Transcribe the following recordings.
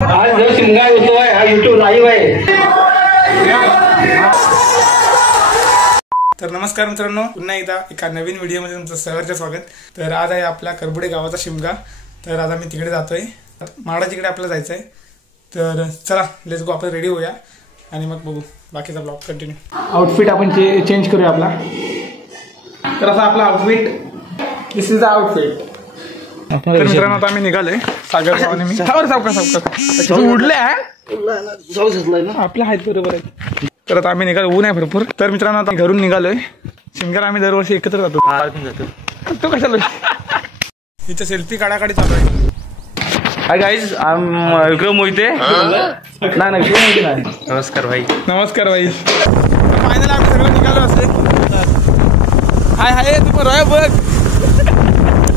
आज जो शिमगा होतोय हा YouTube लाईव्ह आहे। तर नमस्कार मित्रांनो, पुन्हा एकदा एका नवीन व्हिडिओमध्ये तुमचं सर्वांचं स्वागत। तर आज आहे आपला करबुडे गावाचा शिमगा। तर आज आम्ही तिकडे जातोय, माडाजीकडे आपल्याला जायचं आहे। तर चला लेट्स गो, आपण रेडी होऊया आणि मग बघू बाकीचा ब्लॉग कंटिन्यू। आउटफिट आपण चेंज करूया आपला। तर असा आपला outfit, this is the outfit. तर मित्रांनो आता आम्ही निघालोय सागर गावाने। मी सावकाश उडले आपल्या आहेत बरोबर आहे। तर आता आम्ही निघालो, ऊन आहे भरपूर। तर मित्रांनो आता घरून निघालोय। शिमग्याला आम्ही दरवर्षी एकत्र जातो। तो कशाला तिच्या सेल्फी काढाकाढी चालू आहे। हाय गाइस, विक्रम मोहिते। नाही नमस्कार भाई। नमस्कार भाई। फायनल आम्ही सगळं निघालो असते। हाय हाय, तू रोया बघ,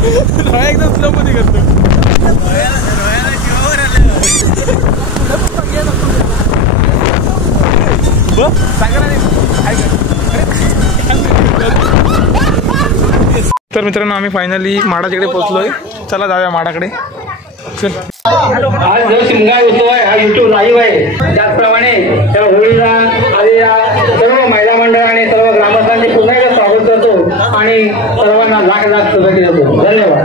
रोया एकदम स्लो मध्ये करतो। तर मित्रांनो आम्ही फायनली माडाकडे पोहोचलोय। चला जाऊया माडाकडे। चल, आज जो शिमगा होतोय हा YouTube लाईव्ह आहे। त्याचप्रमाणे त्या होळीला आलेल्या सर्व महिला मंडळ आणि सर्व ग्रामस्थांचे पुन्हा एकदा स्वागत करतो आणि सर्वांना लाख लाख शुभेच्छा देतो। धन्यवाद।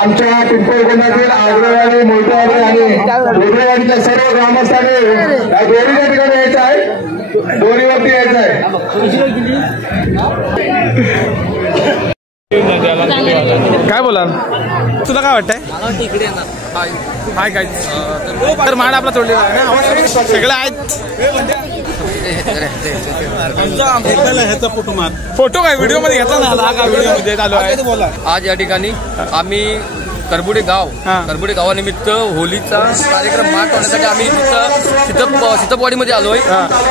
आमच्या पिंपळकोंडातील आग्रवाडी मोठेवाडी आणि बोरीवाडीच्या सर्व ग्रामस्थांनी या दोरीच्या ठिकाणी यायचं आहे, दोरीवरती यायचं आहे। काय बोलाल, तुला काय वाटतंय? हाय काय, तर माड आपला तोडलेला आहे, सगळं आहेत। फोटो काय व्हिडिओ मध्ये घेतला ना, व्हिडिओ मध्ये चालू आहे। आज या ठिकाणी आम्ही करबुडे गावानिमित्त होलीचा कार्यक्रम मार्च होण्यासाठी आम्ही सीतपवाडीमध्ये आलोय।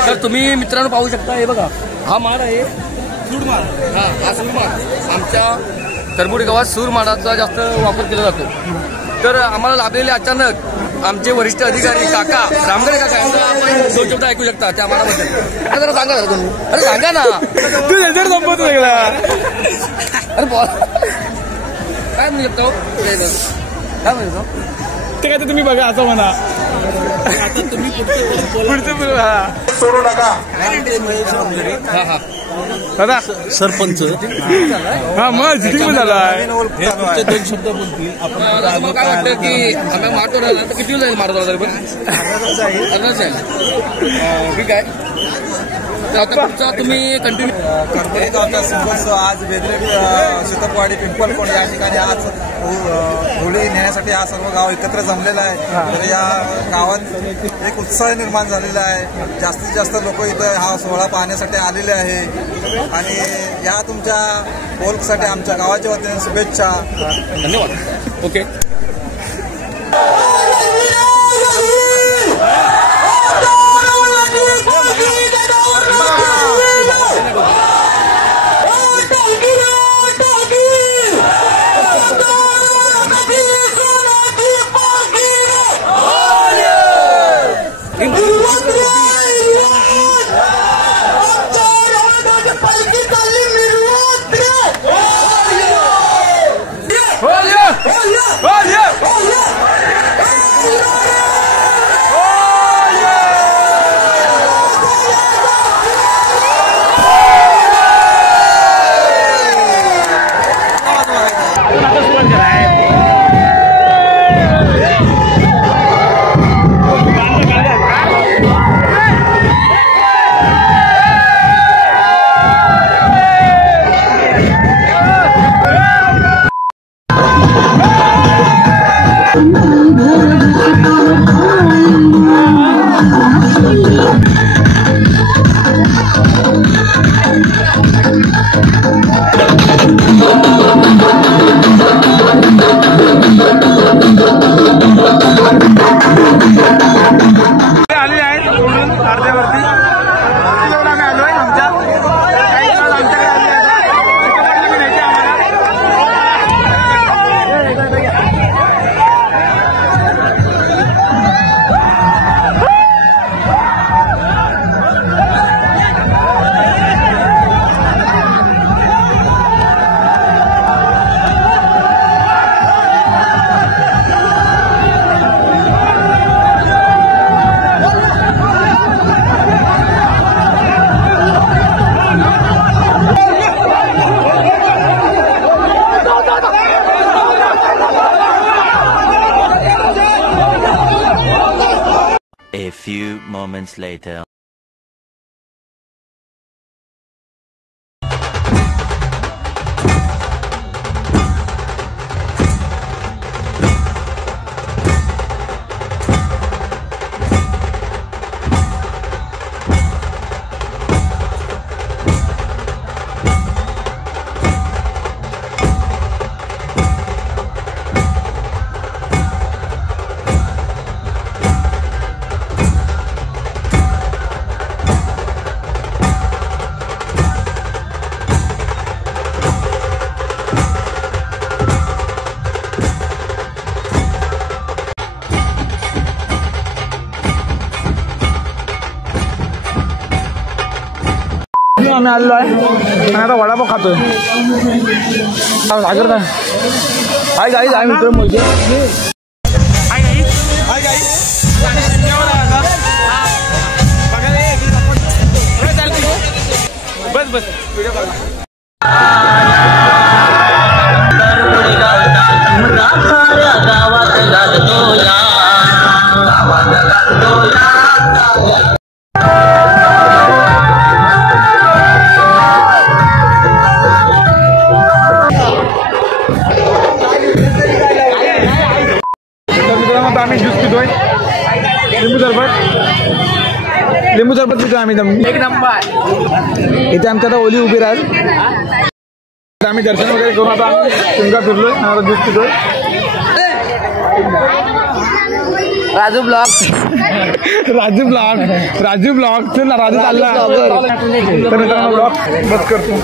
तर तुम्ही मित्रांनो पाहू शकता, हे बघा हा माड आहे, सूरमाड। हा सूरमाड आमच्या करबुडे गावात सूरमाडाचा जास्त वापर केला जातो। तर आम्हाला लाभलेले अचानक आमचे वरिष्ठ अधिकारी काका रामगडे काका यांचा आपण दोन शब्द ऐकू शकता त्या माडाबद्दल। जरा सांगा, अरे सांगा ना, तू संपत वेगळा। अरे बोल, काय म्हणू शकतो, काय म्हणतो ते काय, तुम्ही बघा असं म्हणा। तुम्ही सोडू नका। दादा सरपंच हा मग जिटिंग झालाय, दोन शब्द बोलतील। आपण काय वाटतं की आम्ही मारतो राहिला तर किती जाईल मारतो तरी पण ठीक आहे। आता तुम्ही कंटिन्यू करबुडे गावचा सिंहोत्सव आज वेदरेड सीतपवाडी पिंपळकोंड या ठिकाणी आज होळी नेण्यासाठी हा सर्व गाव एकत्र जमलेला आहे। तर या गावात एक उत्साह निर्माण झालेला आहे। जास्तीत जास्त लोक इथं हा सोहळा पाहण्यासाठी आलेले आहे आणि या तुमच्या फोल्कसाठी आमच्या गावाच्या वतीने शुभेच्छा, धन्यवाद। Okay, Olha! आलेले आहेत सोडून अर्ध्यावरती आम्ही आलोय आमच्या काही आमच्याकडे आले A few moments later. आम्ही आलेलो आहे आणि आता वडापाव खातोय. सागर काय हाय गाईज आहे मित्र मोजे. हाय गाईज हाय गाईज बस बस व्हिडिओ काढ. आम्ही ज्यूस पितोय लिंबू सरबत पितोय आम्ही एक नंबर. इथे आमच्या आता ओली उभी राहील. आम्ही दर्शन वगैरे करून आता शिमगा फिरलोय आता ज्यूस पितोय. राजू ब्लॉग चल ना राजू चालला तर ब्लॉग बस करतो.